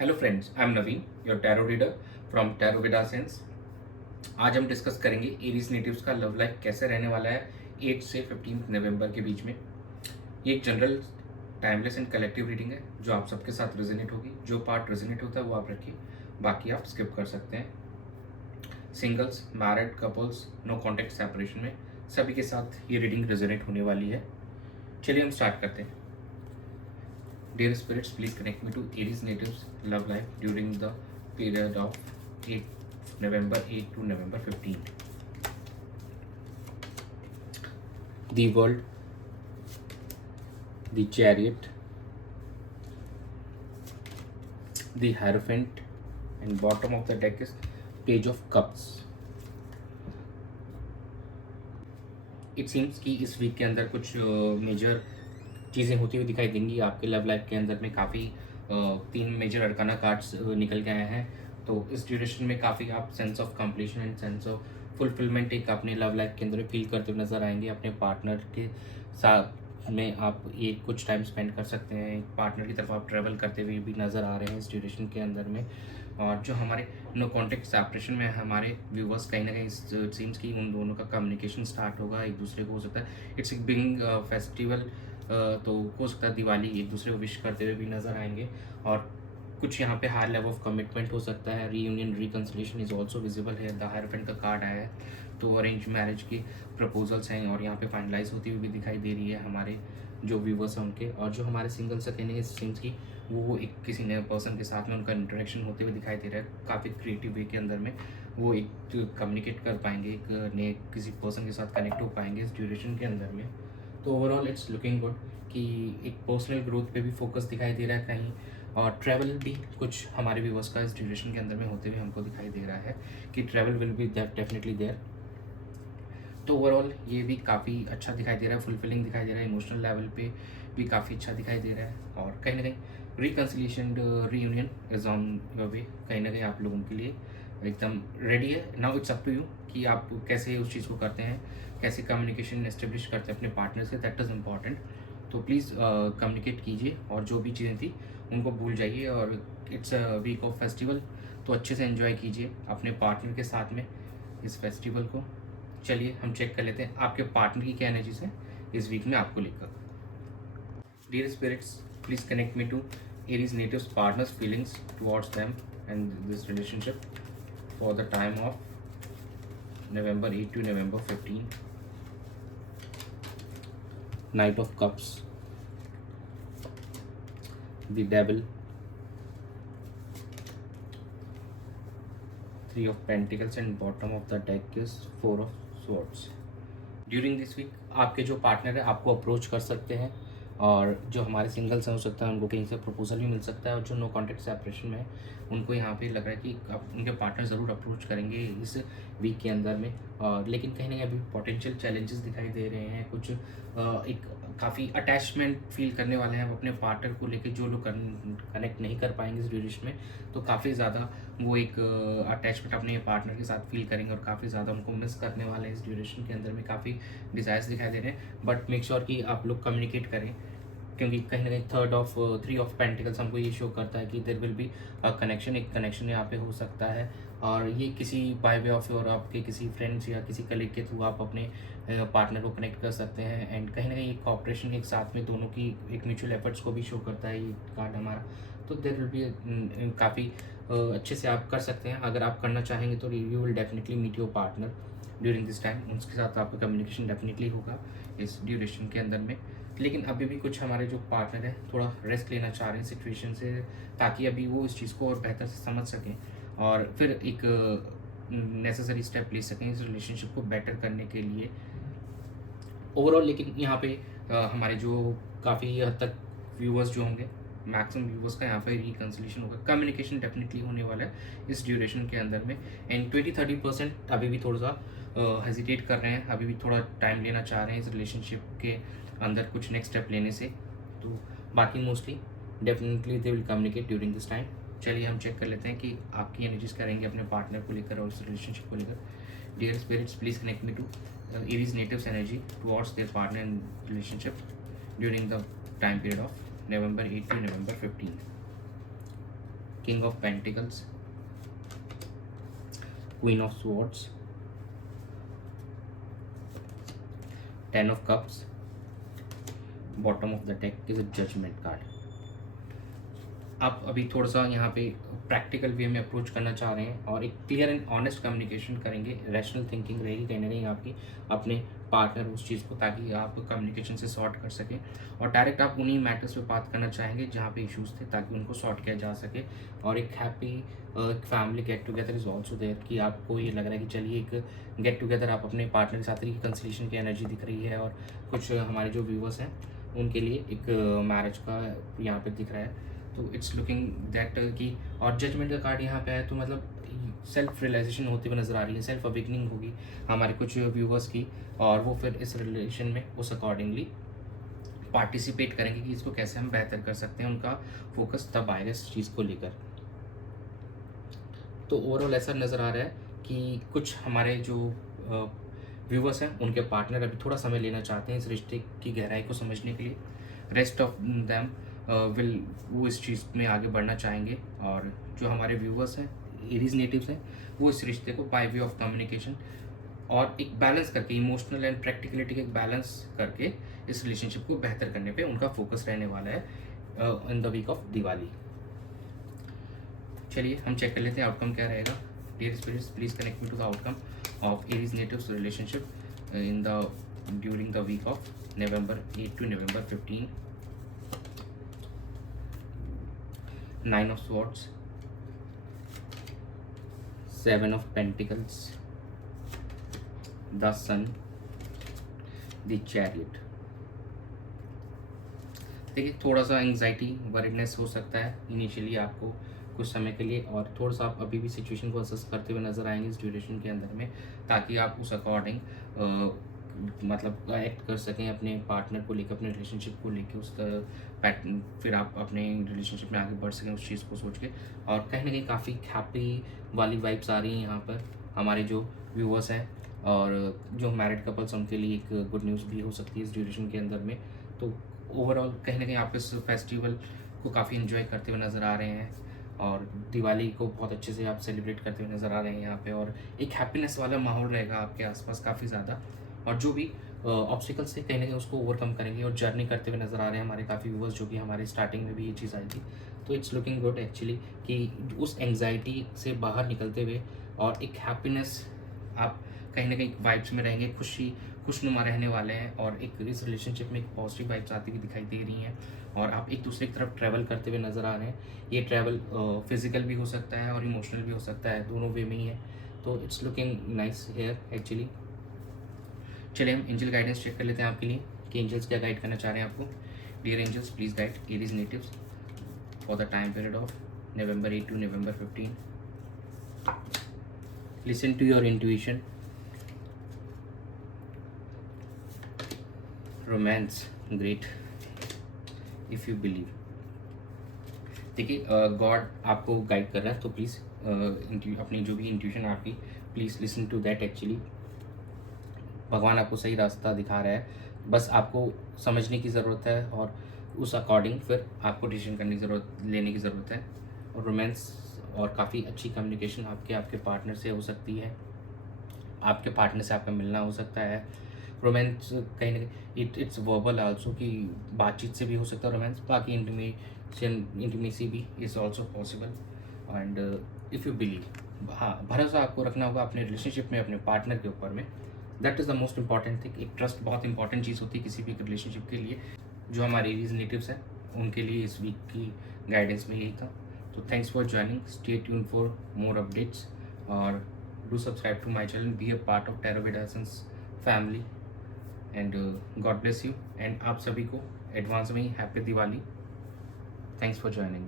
Hello friends, I am Naveen, your tarot reader from tarot विदा sense. आज हम discuss करेंगे एरीज नेटिव्स का लव लाइफ कैसे रहने वाला है 8 से 15 नवंबर के बीच में। ये एक general timeless and collective reading है जो आप सबके साथ रेजोनेट होगी। जो पार्ट रेजोनेट होता है वो आप रखिए, बाकी आप स्किप कर सकते हैं। Singles, married couples, no contact separation में सभी के साथ ये रीडिंग रेजोनेट होने वाली है। चलिए हम स्टार्ट करते हैं। Dear spirits, please connect me to Aries natives' love life during the period of 8 November 8 to November 15. The World, the Chariot, the Hierophant, and bottom of the deck is Page of Cups. It seems कि इस week के अंदर कुछ major चीज़ें होती हुई दिखाई देंगी आपके लव लाइफ के अंदर में। काफ़ी 3 मेजर अरकाना कार्ड्स निकल के आए हैं, तो इस ड्यूरेशन में काफ़ी आप sense of completion and sense of fulfilment एक अपने लव लाइफ के अंदर फील करते हुए नजर आएंगे। अपने पार्टनर के साथ में आप ये कुछ टाइम स्पेंड कर सकते हैं, पार्टनर की तरफ आप ट्रैवल करते हुए भी नज़र आ रहे हैं इस ड्यूरेशन के अंदर में। और जो हमारे नो कॉन्टेक्ट सेपरेशन में हमारे व्यूवर्स कहीं ना कहीं सीम्स कि उन दोनों का कम्युनिकेशन स्टार्ट होगा एक दूसरे को। हो सकता है इट्स एक बिग फेस्टिवल, तो हो सकता है दिवाली एक दूसरे को विश करते हुए भी नज़र आएंगे। और कुछ यहाँ पे हाई लेवल ऑफ कमिटमेंट हो सकता है। Reunion reconciliation is also visible है। द हायरफेंट का कार्ड आया है, तो अरेंज मैरिज की प्रपोजल्स हैं और यहाँ पे फाइनलाइज होती हुई भी दिखाई दे रही है हमारे जो व्यूवर्स हैं उनके। और जो हमारे सिंगल्स हैं कहने सीम्स की वो एक किसी नए पर्सन के साथ में उनका इंटरेक्शन होते हुए दिखाई दे रहा है। काफ़ी क्रिएटिव वे के अंदर में वो एक कम्युनिकेट कर पाएंगे, एक नए किसी पर्सन के साथ कनेक्ट हो पाएंगे इस ड्यूरेशन के अंदर में। तो ओवरऑल इट्स लुकिंग गुड कि एक पर्सनल ग्रोथ पे भी फोकस दिखाई दे रहा है कहीं, और ट्रैवल भी कुछ हमारे व्यूवर्स का इस ड्यूरेशन के अंदर में होते हुए हमको दिखाई दे रहा है कि travel will be definitely there. तो ओवरऑल ये भी काफ़ी अच्छा दिखाई दे रहा है, फुलफिलिंग दिखाई दे रहा है, इमोशनल लेवल पे भी काफ़ी अच्छा दिखाई दे रहा है। और कहीं ना कहीं reconciliation reunion is on your way, कहीं ना कहीं आप लोगों के लिए एकदम रेडी है। Now it's up to you कि आप कैसे उस चीज़ को करते हैं, कैसे कम्युनिकेशन इस्टेब्लिश करते हैं अपने पार्टनर से। That is important. तो प्लीज़ कम्युनिकेट कीजिए और जो भी चीज़ें थी उनको भूल जाइए। और it's a week of festival, तो अच्छे से एंजॉय कीजिए अपने पार्टनर के साथ में इस फेस्टिवल को। चलिए हम चेक कर लेते हैं आपके पार्टनर की क्या एनर्जीज है इस वीक में आपको लेकर। Dear spirits, please connect me to Aries natives partners feelings towards them and this relationship for the time of November 8 to November 15. Knight of Cups, the Devil, Three of Pentacles, and bottom of the deck is Four of Swords. During this week आपके जो partner है आपको approach कर सकते हैं, और जो हमारे सिंगल्स हैं हो सकता है उनको कहीं से प्रपोजल भी मिल सकता है। और जो नो कॉन्टेक्ट सेपरेशन में है उनको यहाँ पे लग रहा है कि आप उनके पार्टनर ज़रूर अप्रोच करेंगे इस वीक के अंदर में। लेकिन कहीं ना कहीं अभी पोटेंशियल चैलेंजेस दिखाई दे रहे हैं कुछ। एक काफ़ी अटैचमेंट फील करने वाले हैं अपने पार्टनर को लेके, जो लोग कनेक्ट नहीं कर पाएंगे इस ड्यूरेशन में। तो काफ़ी ज़्यादा वो एक अटैचमेंट अपने पार्टनर के साथ फील करेंगे और काफ़ी ज़्यादा उनको मिस करने वाले हैं इस ड्यूरेशन के अंदर में। काफ़ी डिज़ायर्स दिखाई दे रहे हैं, बट मेक श्योर कि आप लोग कम्युनिकेट करें, क्योंकि कहीं ना कहीं थ्री ऑफ पेंटिकल्स हमको ये शो करता है कि देयर विल बी कनेक्शन, एक कनेक्शन यहाँ पे हो सकता है। और ये किसी बाय वे ऑफ और आपके किसी फ्रेंड्स या किसी कलीग के थ्रू आप अपने पार्टनर को कनेक्ट कर सकते हैं। एंड कहीं ना कहीं एक कॉपरेशन एक साथ में दोनों की एक म्यूचुअल एफर्ट्स को भी शो करता है ये कार्ड हमारा। तो देयर विल बी काफ़ी अच्छे से आप कर सकते हैं। अगर आप करना चाहेंगे तो you will definitely meet your partner during this time, उसके साथ आपका कम्युनिकेशन डेफिनेटली होगा इस ड्यूरेशन के अंदर में। लेकिन अभी भी कुछ हमारे जो पार्टनर हैं थोड़ा रेस्ट लेना चाह रहे हैं सिचुएशन से, ताकि अभी वो इस चीज़ को और बेहतर से समझ सकें और फिर एक नेसेसरी स्टेप ले सकें इस रिलेशनशिप को बेटर करने के लिए ओवरऑल। लेकिन यहाँ पे हमारे जो काफ़ी हद तक व्यूवर्स जो होंगे, मैक्सिमम व्यूवर्स का यहाँ पे रिकन्सिलेशन होगा, कम्युनिकेशन डेफिनेटली होने वाला है इस ड्यूरेशन के अंदर में। एंड 20-30% अभी भी थोड़ा सा हेजिटेट कर रहे हैं, अभी भी थोड़ा टाइम लेना चाह रहे हैं इस रिलेशनशिप के अंदर कुछ नेक्स्ट स्टेप लेने से। तो बाकी mostly definitely they will communicate during this time. चलिए हम चेक कर लेते हैं कि आपकी एनर्जीज करेंगे अपने पार्टनर को लेकर और इस रिलेशनशिप को लेकर। Dear spirits, please connect me to Aries natives energy towards their partner in relationship during the time period of November 8 to November 15. King of pentacles, queen of swords, 10 of cups, bottom of the deck is a judgement card. आप अभी थोड़ा सा यहाँ पे practical way में approach करना चाह रहे हैं और एक क्लियर एंड ऑनेस्ट कम्युनिकेशन करेंगे, रैशनल थिंकिंग रहेगी कहीं ना कहीं आपकी अपने पार्टनर उस चीज़ को, ताकि आप कम्युनिकेशन से सॉर्ट कर सकें और डायरेक्ट आप उन्हीं मैटर्स पे बात करना चाहेंगे जहाँ पे इश्यूज थे, ताकि उनको सॉर्ट किया जा सके। और एक happy family get together is also there, कि आपको ये लग रहा है कि चलिए एक गेट टुगेदर आप अपने पार्टनर के साथ रिकन्सिलेशन की एनर्जी दिख रही है। और कुछ हमारे जो व्यूवर्स हैं उनके लिए एक मैरिज का यहाँ पे दिख रहा है, तो इट्स लुकिंग दैट कि, और जजमेंट का कार्ड यहाँ पे है तो मतलब सेल्फ रियलाइजेशन होती हुई नज़र आ रही है, सेल्फ अवेकनिंग होगी हमारे कुछ व्यूवर्स की, और वो फिर इस रिलेशन में उस अकॉर्डिंगली पार्टिसिपेट करेंगे कि इसको कैसे हम बेहतर कर सकते हैं। उनका फोकस तब आएगा इस चीज़ को लेकर। तो ओवरऑल ऐसा नज़र आ रहा है कि कुछ हमारे जो व्यूवर्स हैं उनके पार्टनर अभी थोड़ा समय लेना चाहते हैं इस रिश्ते की गहराई को समझने के लिए। रेस्ट ऑफ दैम विल वो इस चीज़ में आगे बढ़ना चाहेंगे, और जो हमारे व्यूवर्स हैं एरीज नेटिव्स हैं वो इस रिश्ते को बाय वे ऑफ कम्युनिकेशन और एक बैलेंस करके, इमोशनल एंड प्रैक्टिकलिटी का एक बैलेंस करके इस रिलेशनशिप को बेहतर करने पे उनका फोकस रहने वाला है in the week of Diwali. चलिए हम चेक कर लेते हैं आउटकम क्या रहेगा। Dear spirits, please connect me to the outcome of Aries natives relationship in the during the week of November 8 to November 15. 9 of Swords, 7 of Pentacles, the Sun, the Chariot। देखिए थोड़ा सा anxiety वरीडनेस हो सकता है initially आपको कुछ समय के लिए, और थोड़ा सा आप अभी भी सिचुएशन को असेस करते हुए नजर आएंगे इस ड्यूरेशन के अंदर में, ताकि आप उस अकॉर्डिंग मतलब एक्ट कर सकें अपने पार्टनर को लेकर, अपने रिलेशनशिप को लेकर, उस पैटर्न फिर आप अपने रिलेशनशिप में आगे बढ़ सकें उस चीज़ को सोच के। और कहीं ना कहीं काफ़ी हैप्पी वाली वाइब्स आ रही हैं यहाँ पर हमारे जो व्यूवर्स हैं, और जो मैरिड कपल्स उनके लिए एक गुड न्यूज़ भी हो सकती है इस ड्यूरेशन के अंदर में। तो ओवरऑल कहीं ना कहीं आप इस फेस्टिवल को काफ़ी इन्जॉय करते हुए नज़र आ रहे हैं, और दिवाली को बहुत अच्छे से आप सेलिब्रेट करते हुए नज़र आ रहे हैं यहाँ पे, और एक हैप्पीनेस वाला माहौल रहेगा आपके आसपास काफ़ी ज़्यादा। और जो भी ऑब्स्टिकल्स से कहीं ना कहीं उसको ओवरकम करेंगे और जर्नी करते हुए नज़र आ रहे हैं हमारे काफ़ी व्यूवर्स, जो कि हमारे स्टार्टिंग में भी ये चीज़ आई थी। तो इट्स लुकिंग गुड एक्चुअली कि उस एंग्जाइटी से बाहर निकलते हुए और एक हैप्पीनेस आप कहीं ना कहीं वाइब्स में रहेंगे, खुशनुमा रहने वाले हैं, और एक इस रिलेशनशिप में एक पॉजिटिव वाइब्स आती हुई दिखाई दे रही हैं, और आप एक दूसरे की तरफ ट्रैवल करते हुए नज़र आ रहे हैं। ये ट्रैवल फिजिकल भी हो सकता है और इमोशनल भी हो सकता है, दोनों वे में ही है। तो it's looking nice here actually. चलिए हम एंजल गाइडेंस चेक कर लेते हैं आपके लिए कि एंजल्स क्या गाइड करना चाह रहे हैं आपको। Dear angels, please guide Aries natives for the time period of November 8 to November 15. Listen to your intuition. Romance, great if you believe. देखिए गॉड आपको गाइड कर रहा है, तो प्लीज़ अपनी जो भी इंट्यूशन आपकी, please listen to that. Actually भगवान आपको सही रास्ता दिखा रहा है, बस आपको समझने की ज़रूरत है और उस अकॉर्डिंग फिर आपको डिसीजन लेने की ज़रूरत है। और रोमांस और काफ़ी अच्छी कम्युनिकेशन आपके पार्टनर से हो सकती है, आपके पार्टनर से आपका मिलना हो सकता है। रोमांस कहीं ना कहीं इट्स वर्बल आल्सो, कि बातचीत से भी हो सकता है रोमांस, बाकी इंटीमेसी भी is also possible. And if you believe, हाँ भरोसा आपको रखना होगा अपने रिलेशनशिप में, अपने पार्टनर के ऊपर में। That is the most important thing. एक ट्रस्ट बहुत इंपॉर्टेंट चीज़ होती है किसी भी रिलेशनशिप के लिए। जो हमारे एरीज नेटिव्स हैं उनके लिए इस वीक की गाइडेंस में यही था। तो thanks for joining, stay tune for more updates, और do subscribe to my channel, be a part of tarot विदासंस family, and God bless you. And आप सभी को एडवांस में ही happy Diwali. Thanks for joining.